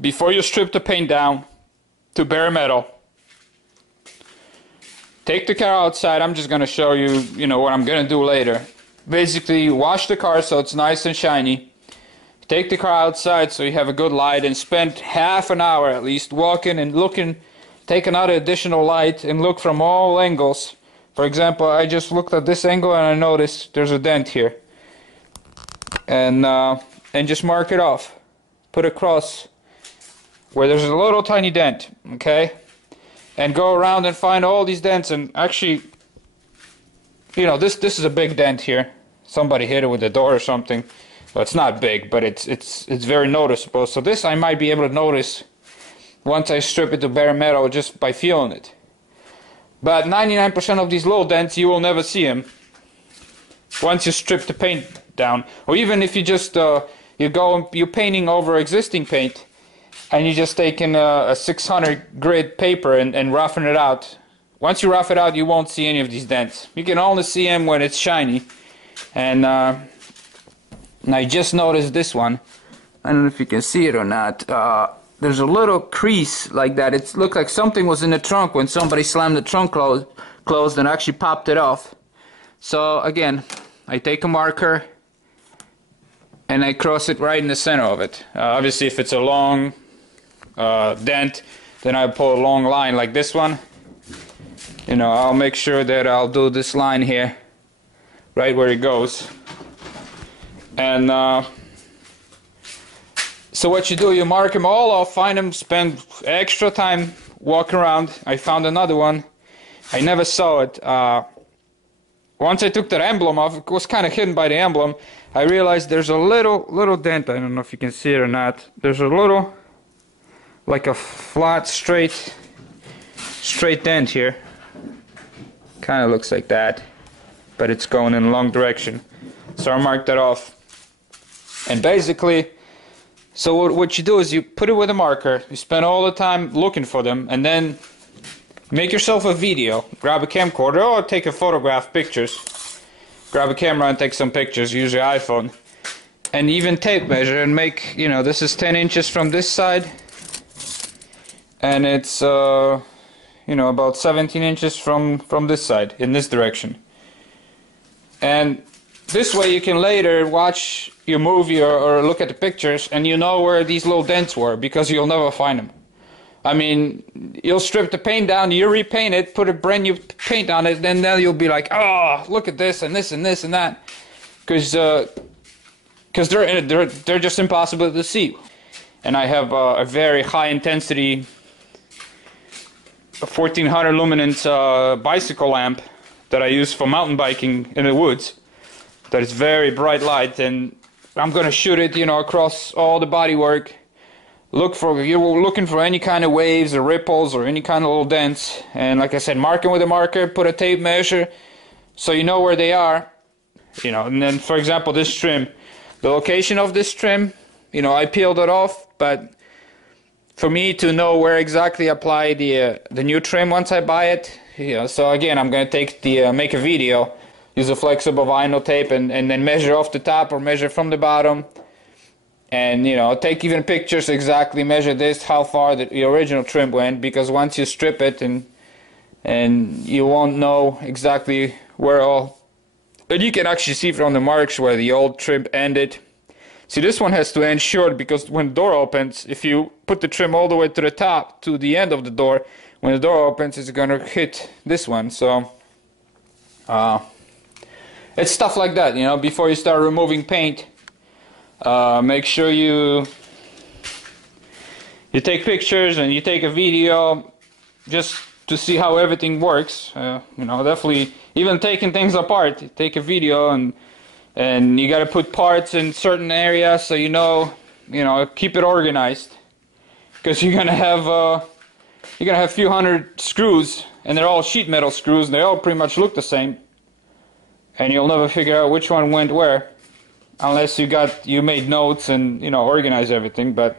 before you strip the paint down to bare metal, take the car outside. I'm just gonna show you, what I'm gonna do later. Basically, wash the car so it's nice and shiny. Take the car outside so you have a good light, and spend half an hour at least walking and looking. Take another additional light and look from all angles. For example, I just looked at this angle and I noticed there's a dent here. And just mark it off. Put a cross where there's a little tiny dent, okay? And go around and find all these dents. And actually, this is a big dent here. Somebody hit it with a door or something. Well, it's not big, but it's very noticeable. So this I might be able to notice once I strip it to bare metal just by feeling it. But 99% of these little dents, you will never see them once you strip the paint down. Or even if you just you're painting over existing paint, and you're just taking a 600 grit paper and roughing it out. Once you rough it out, you won't see any of these dents. You can only see them when it's shiny. And I just noticed this one. I don't know if you can see it or not. There's a little crease like that. It looked like something was in the trunk when somebody slammed the trunk closed and actually popped it off. So again, I take a marker and I cross it right in the center of it. Obviously, if it's a long dent, then I pull a long line like this one. I'll make sure that I'll do this line here, right where it goes. And so what you do, you mark them all off, find them, spend extra time walking around. I found another one. I never saw it. Once I took that emblem off, it was kind of hidden by the emblem. I realized there's a little dent. I don't know if you can see it or not. There's a little, like a flat, straight dent here. Kind of looks like that, but it's going in the wrong direction. So I marked that off. And basically, so what you do is you put it with a marker, you spend all the time looking for them, and then make yourself a video. Grab a camcorder or take a photograph, pictures. Grab a camera and take some pictures, use your iPhone. And even tape measure and make, this is 10 inches from this side. And it's, about 17 inches from this side, in this direction. And this way you can later watch your movie or look at the pictures and you know where these little dents were, because you'll never find them. I mean, you'll strip the paint down, you repaint it, put a brand new paint on it, then you'll be like, oh, look at this and this and this and that. Because they're just impossible to see. And I have a very high intensity 1400 luminance bicycle lamp that I use for mountain biking in the woods. That is very bright light, and I'm gonna shoot it, across all the bodywork. You're looking for any kind of waves or ripples or any kind of little dents. And like I said, mark them with a marker, put a tape measure, so you know where they are. And then, for example, this trim, the location of this trim, I peeled it off, but for me to know where exactly apply the new trim once I buy it, so again, I'm gonna make a video. Use a flexible vinyl tape and then measure off the top or measure from the bottom, and take even pictures, exactly measure this, how far the original trim went, because once you strip it and you won't know exactly where all, but you can actually see from the marks where the old trim ended. See, this one has to end short, because when the door opens, if you put the trim all the way to the top, to the end of the door, when the door opens, it's gonna hit this one. So it's stuff like that, before you start removing paint, make sure you take pictures and you take a video just to see how everything works. Definitely, even taking things apart, you take a video and you got to put parts in certain areas so keep it organized, because you're gonna have a few hundred screws, and they're all sheet metal screws, and they all pretty much look the same. And you'll never figure out which one went where, unless you made notes and organize everything. But